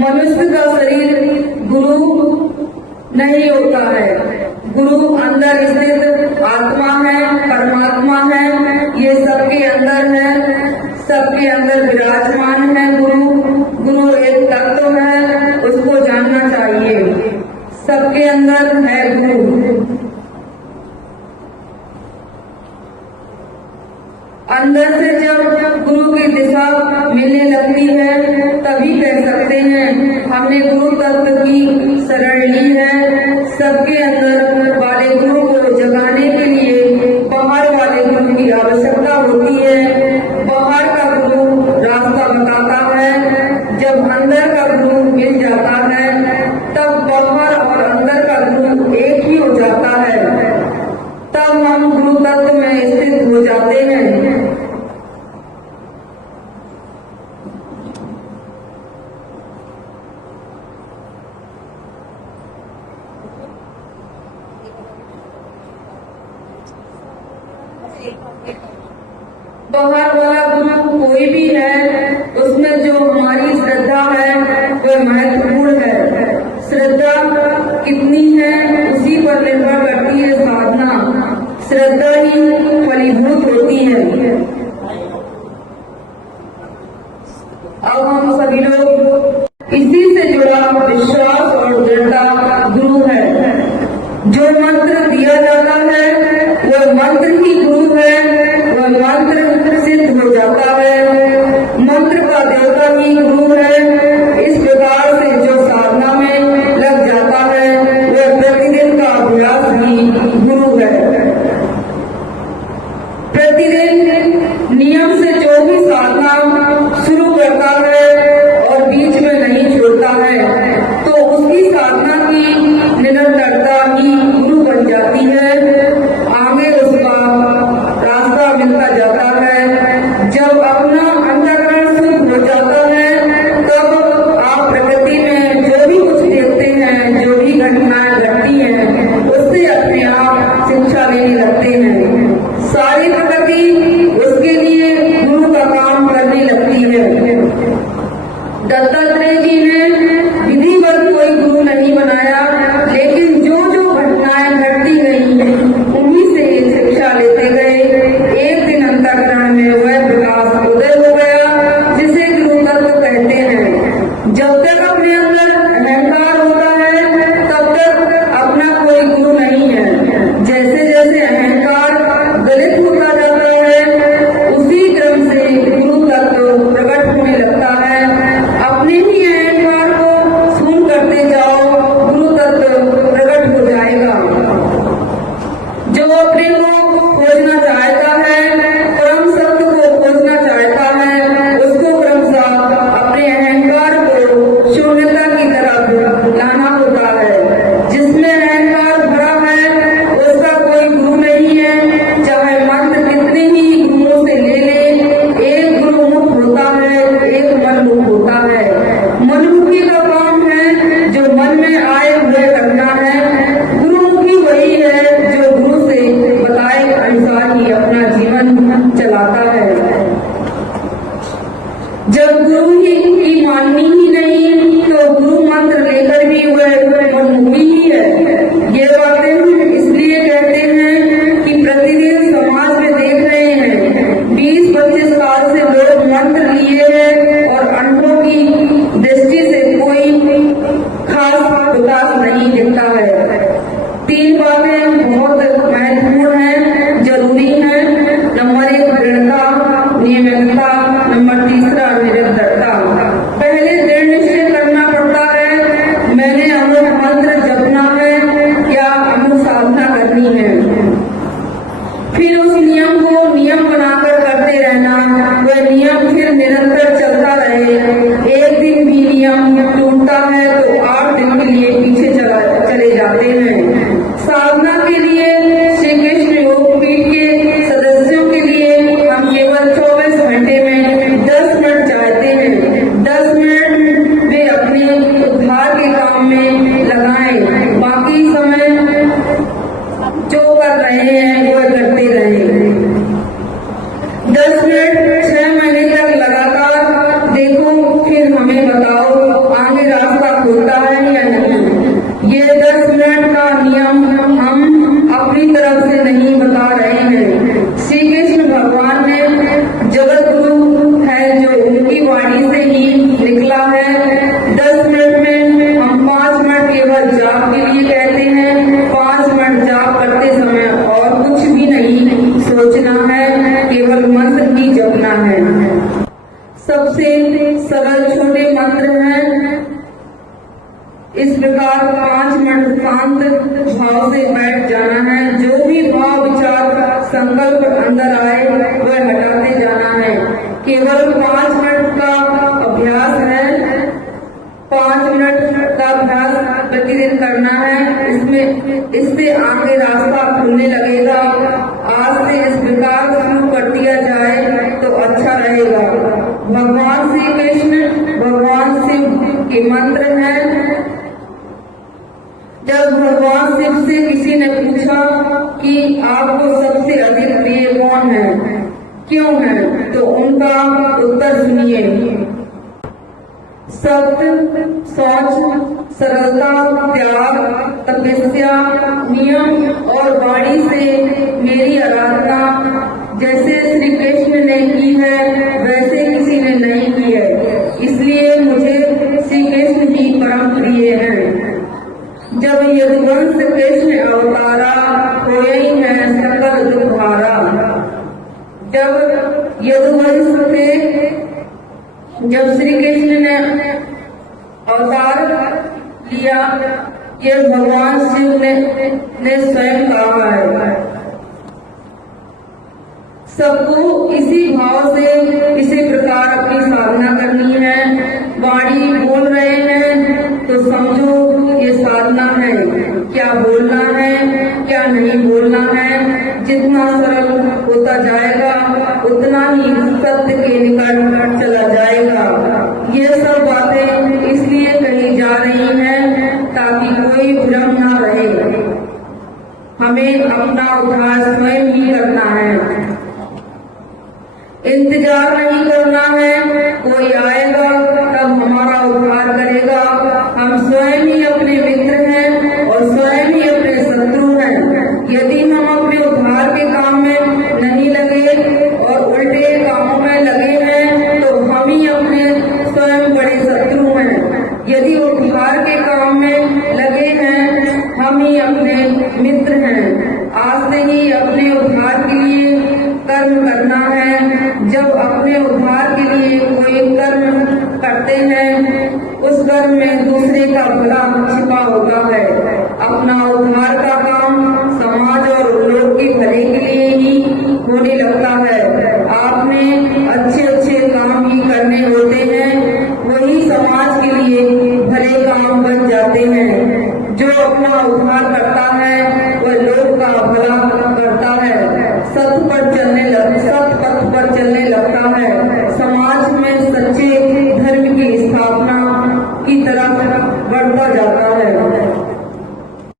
मनुष्य का शरीर गुरु नहीं होता है। गुरु अंदर स्थित आत्मा है, परमात्मा है, ये सबके अंदर है, सबके अंदर विराजमान है। गुरु एक तत्व है, उसको जानना चाहिए। सबके अंदर है गुरु। अंदर से जब गुरु की दिशा मिलने लगती है तभी कह सकते हैं हमने गुरु तत्व की शरण ली है। सबके अंदर वाले गुरु को जगाने के लिए बाहर वाले गुरु की आवश्यकता होती है। बाहर का गुरु रास्ता बताता है। जब अंदर का गुरु मिल जाता है तब बाहर और अंदर का गुरु एक ही हो जाता है। तब हम गुरु तत्व में स्थित हो जाते हैं। बाहर वाला गुरु कोई भी है, उसमें जो हमारी श्रद्धा है वह महत्वपूर्ण है। श्रद्धा कितनी है उसी पर निर्भर करती है साधना। श्रद्धा ही फलीभूत होती है। अब हम सभी लोग इसी से जुड़ा विश्वास और दृढ़ता गुरु है। जो मंत्र दिया जाता है वह मंत्र ही गुरु है। वह मंत्र सिद्ध हो जाता है। मंत्र का देवता ही गुरु है। इस प्रकार से जो साधना में लग जाता है वह प्रतिदिन का अभ्यास ही गुरु है। प्रतिदिन नियम से जो भी साधना शुरू करता है और बीच में नहीं छोड़ता है तो उसकी साधना की निरंतरता ही गुरु बन जाती है। आगे उसका रास्ता मिलता जाता है। जब अपना अंतःकरण शुद्ध हो जाता है तब आप प्रकृति में जो भी कुछ देखते हैं, जो भी घटनाएं घटती हैं, उससे अपने आप शिक्षा लेने लगते हैं। सारी प्रकृति उसके लिए गुरु का काम करने लगती है। दत्तात्रेय जी ने विधिवत कोई गुरु नहीं बनाया, लेकिन जो जो घटनाएं घटती गई उन्हीं से शिक्षा लेते गए। एक दिन अंतःकरण में वह प्रकाश उदय हो गया जिसे गुरु तत्व कहते हैं। जब तक अपने अंदर अहंकार होता है तब तक अपना कोई गुरु नहीं है। जैसे जैसे अहंकार गलित होता जाता है उसी क्रम से गुरु तत्व प्रकट होने लगता है। अपने निकला है। 10 मिनट में हम 5 मिनट केवल जाप के लिए कहते हैं। 5 मिनट जाप करते समय और कुछ भी नहीं सोचना है, केवल मंत्र ही जपना है। सबसे सरल छोटे मंत्र हैं। इस प्रकार 5 मिनट शांत भाव से बैठ जाना है। जो भी भाव विचार संकल्प अंदर आए वह हटाते जाना है। केवल 5 मिनट का अभ्यास है। 5 मिनट का अभ्यास प्रतिदिन करना है। इससे आगे रास्ता खुलने लगेगा। आज से इस प्रकार शुरू कर दिया जाए तो अच्छा रहेगा। भगवान श्री कृष्ण भगवान शिव के मंत्र हैं। जब भगवान शिव से किसी ने पूछा कि आपको सबसे अधिक प्रिय कौन है, क्यों है, तो उनका उत्तर सुनिए। सत्य, शौच, सरलता, त्याग, तपस्या, नियम और वाणी से मेरी आराधना जैसे श्री कृष्ण ने की है वैसे किसी ने नहीं की है। इसलिए मुझे श्री कृष्ण ही परम प्रिय हैं। जब यदुवंश कृष्ण अवतारा होए है सकल दुखारा। जब यदुवंश थे, जब श्री कृष्ण ने अवतार लिया, ये भगवान शिव ने स्वयं कहा है। सबको इसी भाव से इसी प्रकार अपनी साधना करनी है। वाणी बोल रहे हैं तो समझो ये साधना है। क्या बोलना है, क्या नहीं बोलना है, जितना सरल होता जाएगा उतना ही सत्य के निकट चला जाएगा। ये सब बातें इसलिए कही जा रही हैं ताकि कोई भ्रम न रहे। हमें अपना उद्धार स्वयं ही करना है। इंतजार नहीं करना है कोई आएगा तब हमारा उद्धार करेगा। हम स्वयं ही अपने मित्र हैं और स्वयं ही अपने शत्रु हैं। यदि हम अपने उद्धार के काम में नहीं लगे और उल्टे कामों में लगे हैं तो हम ही अपने स्वयं बड़े शत्रु हैं। यदि उद्धार के काम में लगे हैं हम ही अपने मित्र हैं। आज से ही अपने उद्धार के लिए कर्म करना है। जब अपने उद्धार के लिए कोई कर्म करते हैं उस कर्म में दूसरे का भला छिपा होता है। अपना उद्धार का काम समाज और लोग के भले के लिए ही होने लगता है। आप में अच्छे अच्छे काम ही करने होते हैं, वही समाज के लिए भले काम बन जाते हैं। जो अपना उद्धार करता